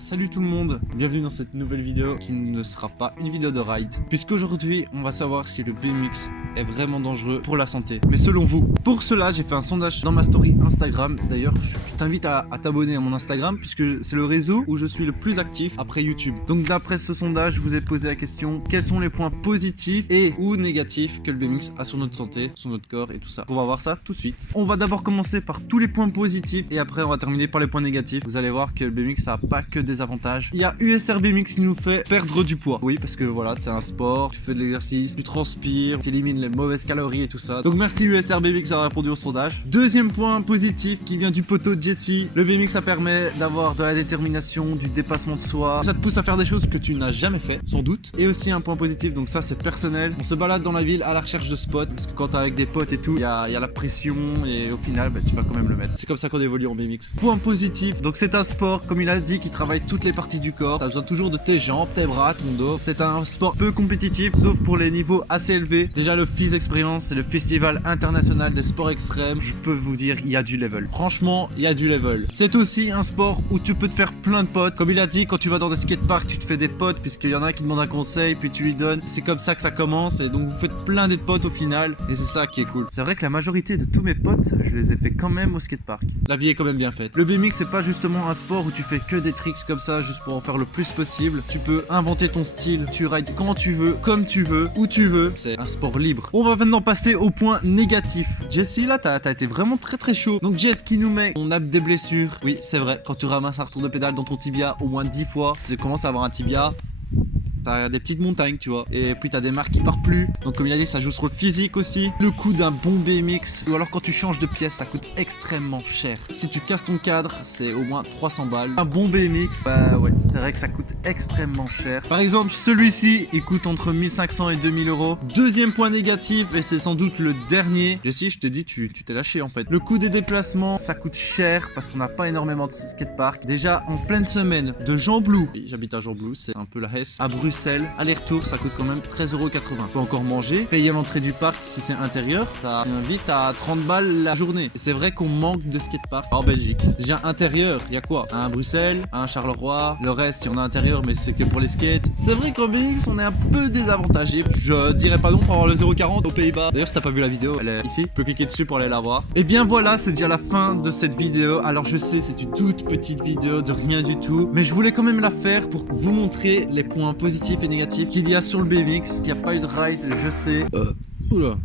Salut tout le monde, bienvenue dans cette nouvelle vidéo qui ne sera pas une vidéo de ride, puisqu'aujourd'hui on va savoir si le BMX est vraiment dangereux pour la santé, mais selon vous. Pour cela j'ai fait un sondage dans ma story Instagram. D'ailleurs je t'invite à t'abonner à mon Instagram puisque c'est le réseau où je suis le plus actif après YouTube. Donc d'après ce sondage je vous ai posé la question: quels sont les points positifs et ou négatifs que le BMX a sur notre santé, sur notre corps et tout ça. On va voir ça tout de suite. On va d'abord commencer par tous les points positifs et après on va terminer par les points négatifs. Vous allez voir que le BMX ça n'a pas que des avantages. Il y a USR BMX qui nous fait perdre du poids. Oui, parce que voilà, c'est un sport, tu fais de l'exercice, tu transpires, tu élimines les mauvaises calories et tout ça. Donc merci USR BMX d'avoir répondu au sondage. Deuxième point positif qui vient du poteau de Jesse: le BMX ça permet d'avoir de la détermination, du dépassement de soi. Ça te pousse à faire des choses que tu n'as jamais fait, sans doute. Et aussi un point positif, donc ça c'est personnel. On se balade dans la ville à la recherche de spots, parce que quand t'es avec des potes et tout, il y a la pression et au final, tu vas quand même le mettre. C'est comme ça qu'on évolue en BMX. Point positif, donc c'est un sport, comme il a dit, qui travaille toutes les parties du corps. T'as besoin toujours de tes jambes, tes bras, ton dos. C'est un sport peu compétitif, sauf pour les niveaux assez élevés. Déjà le FIS Experience, c'est le Festival International des Sports Extrêmes. Je peux vous dire, il y a du level. Franchement, il y a du level. C'est aussi un sport où tu peux te faire plein de potes. Comme il a dit, quand tu vas dans des skateparks, tu te fais des potes, puisqu'il y en a qui demandent un conseil, puis tu lui donnes. C'est comme ça que ça commence, et donc vous faites plein de potes au final, et c'est ça qui est cool. C'est vrai que la majorité de tous mes potes, je les ai fait quand même au skatepark. La vie est quand même bien faite. Le BMX, c'est pas justement un sport où tu fais que des tricks comme ça, juste pour en faire le plus possible. Tu peux inventer ton style, tu rides quand tu veux, comme tu veux, où tu veux. C'est un sport libre. On va maintenant passer au point négatif. Jesse, là, t'as été vraiment très chaud. Donc Jess qui nous met: on a des blessures. Oui, c'est vrai, quand tu ramasses un retour de pédale dans ton tibia au moins 10 fois, tu commences à avoir un tibia. T'as des petites montagnes, tu vois. Et puis t'as des marques qui partent plus. Donc comme il a dit, ça joue sur le physique aussi. Le coût d'un bon BMX, ou alors quand tu changes de pièce, ça coûte extrêmement cher. Si tu casses ton cadre, c'est au moins 300 balles. Un bon BMX, bah ouais, c'est vrai que ça coûte extrêmement cher. Par exemple, celui-ci, il coûte entre 1500 et 2000 euros. Deuxième point négatif, et c'est sans doute le dernier. Jessie, je te dis, tu t'es lâché en fait. Le coût des déplacements, ça coûte cher parce qu'on n'a pas énormément de skatepark. Déjà, en pleine semaine, de Gembloux, oui, j'habite à Gembloux, c'est un peu la Hesse, à Bruxelles, aller-retour, ça coûte quand même 13,80 €. Tu peux encore manger, payer l'entrée du parc si c'est intérieur, ça invite à 30 balles la journée. Et c'est vrai qu'on manque de skatepark en Belgique. Déjà intérieur, il y a quoi? Un Bruxelles, un Charleroi, le reste, il y en a intérieur, mais c'est que pour les skates. C'est vrai qu'en BMX, on est un peu désavantagé. Je dirais pas non pour avoir le 0,40 aux Pays-Bas. D'ailleurs, si t'as pas vu la vidéo, elle est ici. Tu peux cliquer dessus pour aller la voir. Et bien voilà, c'est déjà la fin de cette vidéo. Alors je sais, c'est une toute petite vidéo de rien du tout, mais je voulais quand même la faire pour vous montrer les points positifs et négatifs qu'il y a sur le BMX. Il n'y a pas eu de ride, je sais. Oula.